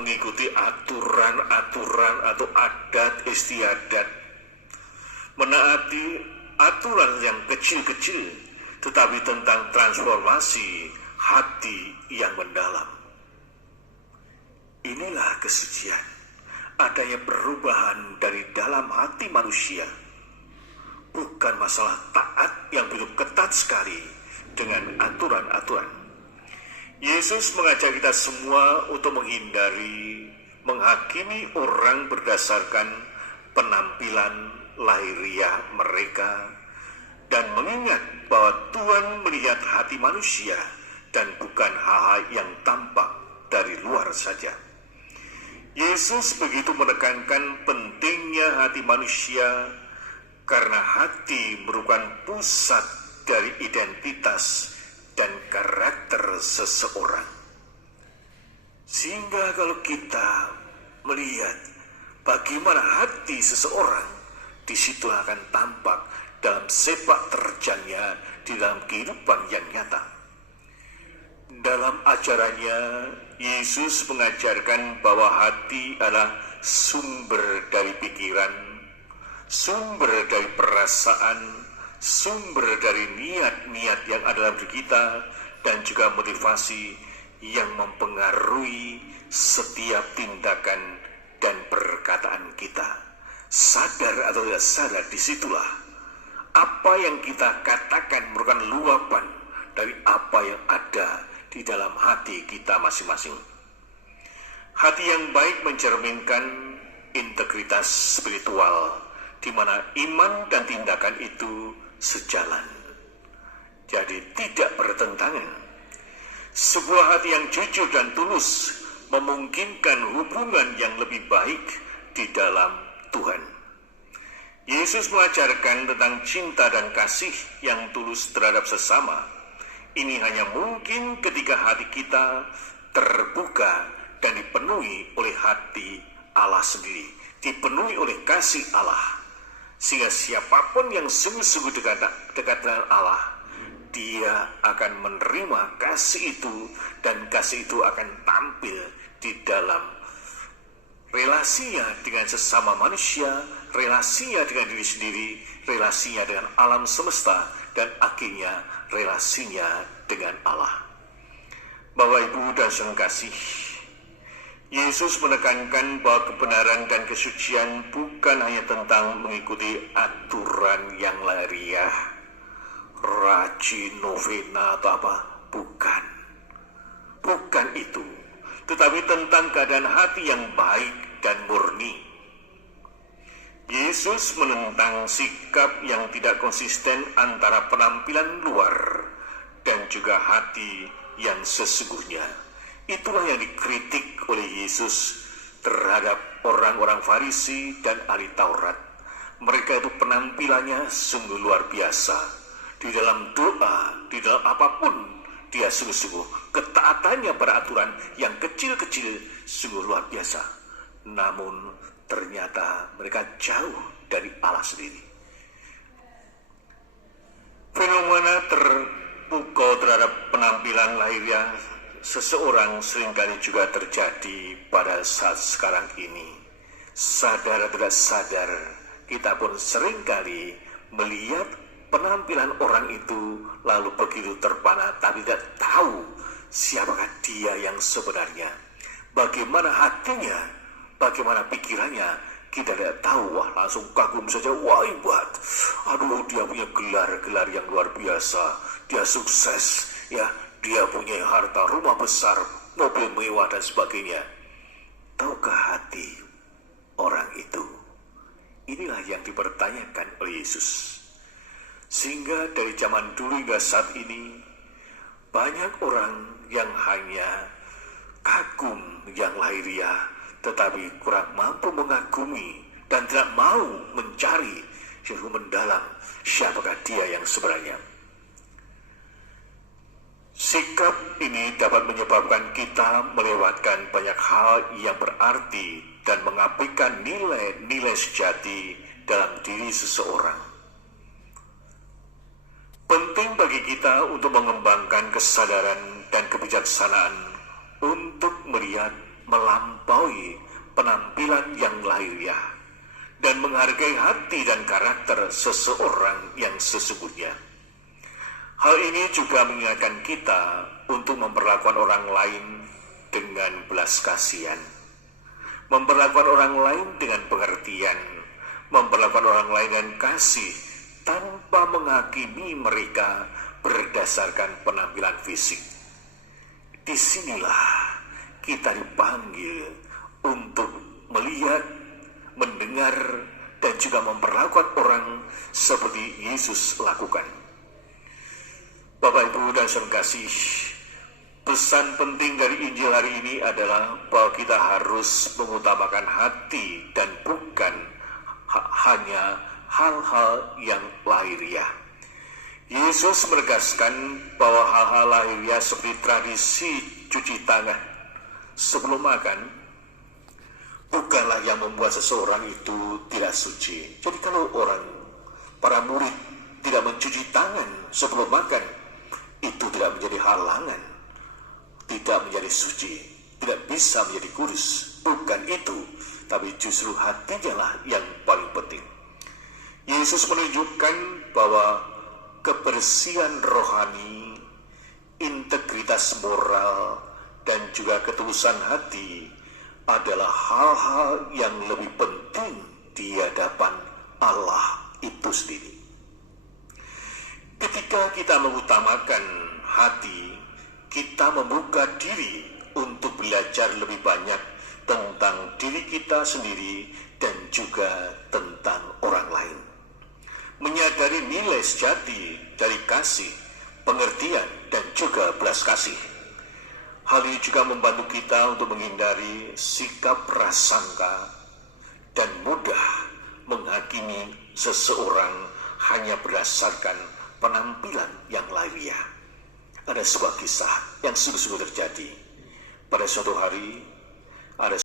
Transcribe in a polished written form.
mengikuti aturan-aturan atau adat istiadat, menaati aturan yang kecil-kecil, tetapi tentang transformasi hati yang mendalam. Inilah kesucian, adanya perubahan dari dalam hati manusia. Bukan masalah taat yang begitu ketat sekali dengan aturan-aturan. Yesus mengajak kita semua untuk menghakimi orang berdasarkan penampilan lahiriah mereka, dan mengingat bahwa Tuhan melihat hati manusia dan bukan hal-hal yang tampak dari luar saja. Yesus begitu menekankan pentingnya hati manusia karena hati merupakan pusat dari identitas dan karakter seseorang. Sehingga kalau kita melihat bagaimana hati seseorang, disitulah akan tampak dalam sepak terjangnya di dalam kehidupan yang nyata. Dalam ajarannya, Yesus mengajarkan bahwa hati adalah sumber dari pikiran, sumber dari perasaan, sumber dari niat-niat yang ada dalam diri kita, dan juga motivasi yang mempengaruhi setiap tindakan dan perkataan kita. Sadar atau tidak sadar, disitulah apa yang kita katakan merupakan luapan dari apa yang ada di dalam hati kita masing-masing. Hati yang baik mencerminkan integritas spiritual, di mana iman dan tindakan itu sejalan, jadi tidak bertentangan. Sebuah hati yang jujur dan tulus memungkinkan hubungan yang lebih baik di dalam Tuhan. Yesus mengajarkan tentang cinta dan kasih yang tulus terhadap sesama. Ini hanya mungkin ketika hati kita terbuka dan dipenuhi oleh hati Allah sendiri, dipenuhi oleh kasih Allah. Sehingga siapapun yang sungguh-sungguh dekat dengan Allah, dia akan menerima kasih itu, dan kasih itu akan tampil di dalam relasinya dengan sesama manusia, relasinya dengan diri sendiri, relasinya dengan alam semesta, dan akhirnya relasinya dengan Allah. Bapak, Ibu, dan saudara kasih, Yesus menekankan bahwa kebenaran dan kesucian bukan hanya tentang mengikuti aturan yang lahiriah, rajin, novena atau apa, bukan. Bukan itu, tetapi tentang keadaan hati yang baik dan murni. Yesus menentang sikap yang tidak konsisten antara penampilan luar dan juga hati yang sesungguhnya. Itulah yang dikritik oleh Yesus terhadap orang-orang Farisi dan ahli Taurat. Mereka itu penampilannya sungguh luar biasa. Di dalam doa, di dalam apapun, dia sungguh-sungguh. Ketaatannya pada aturan yang kecil-kecil sungguh luar biasa. Namun ternyata mereka jauh dari Allah sendiri. Fenomena terpukau terhadap penampilan lahiriah seseorang seringkali juga terjadi pada saat sekarang ini. Sadar atau tidak sadar, kita pun seringkali melihat penampilan orang itu lalu begitu terpana, tapi tidak tahu siapakah dia yang sebenarnya. Bagaimana hatinya, bagaimana pikirannya, kita tidak tahu. Wah, langsung kagum saja, wah hebat, aduh dia punya gelar-gelar yang luar biasa, dia sukses, ya, dia punya harta, rumah besar, mobil mewah, dan sebagainya. Tahukah hati orang itu? Inilah yang dipertanyakan oleh Yesus. Sehingga dari zaman dulu hingga saat ini, banyak orang yang hanya kagum yang lahiriah, tetapi kurang mampu mengagumi dan tidak mau mencari sungguh mendalam siapakah dia yang sebenarnya. Sikap ini dapat menyebabkan kita melewatkan banyak hal yang berarti dan mengabaikan nilai-nilai sejati dalam diri seseorang. Penting bagi kita untuk mengembangkan kesadaran dan kebijaksanaan untuk melihat, melampaui penampilan yang lahiriah dan menghargai hati dan karakter seseorang yang sesungguhnya. Hal ini juga mengingatkan kita untuk memperlakukan orang lain dengan belas kasihan, memperlakukan orang lain dengan pengertian, memperlakukan orang lain dengan kasih tanpa menghakimi mereka berdasarkan penampilan fisik. Disinilah kita dipanggil untuk melihat, mendengar, dan juga memperlakukan orang seperti Yesus lakukan. Bapak, Ibu, dan saudara kasih, pesan penting dari Injil hari ini adalah bahwa kita harus mengutamakan hati dan bukan hanya hal-hal yang lahiriah. Yesus menegaskan bahwa hal-hal lahiriah seperti tradisi cuci tangan sebelum makan bukanlah yang membuat seseorang itu tidak suci. Jadi kalau para murid tidak mencuci tangan sebelum makan, itu tidak menjadi halangan, tidak menjadi suci, tidak bisa menjadi kudus. Bukan itu, tapi justru hatinya lah yang paling penting. Yesus menunjukkan bahwa kebersihan rohani, integritas moral, dan juga ketulusan hati adalah hal-hal yang lebih penting di hadapan Allah itu sendiri. Ketika kita mengutamakan hati, kita membuka diri untuk belajar lebih banyak tentang diri kita sendiri dan juga tentang orang lain. Menyadari nilai sejati dari kasih, pengertian, dan juga belas kasih. Hal ini juga membantu kita untuk menghindari sikap prasangka dan mudah menghakimi seseorang hanya berdasarkan penampilan yang lahiriah. Ada sebuah kisah yang sungguh-sungguh terjadi. Pada suatu hari, ada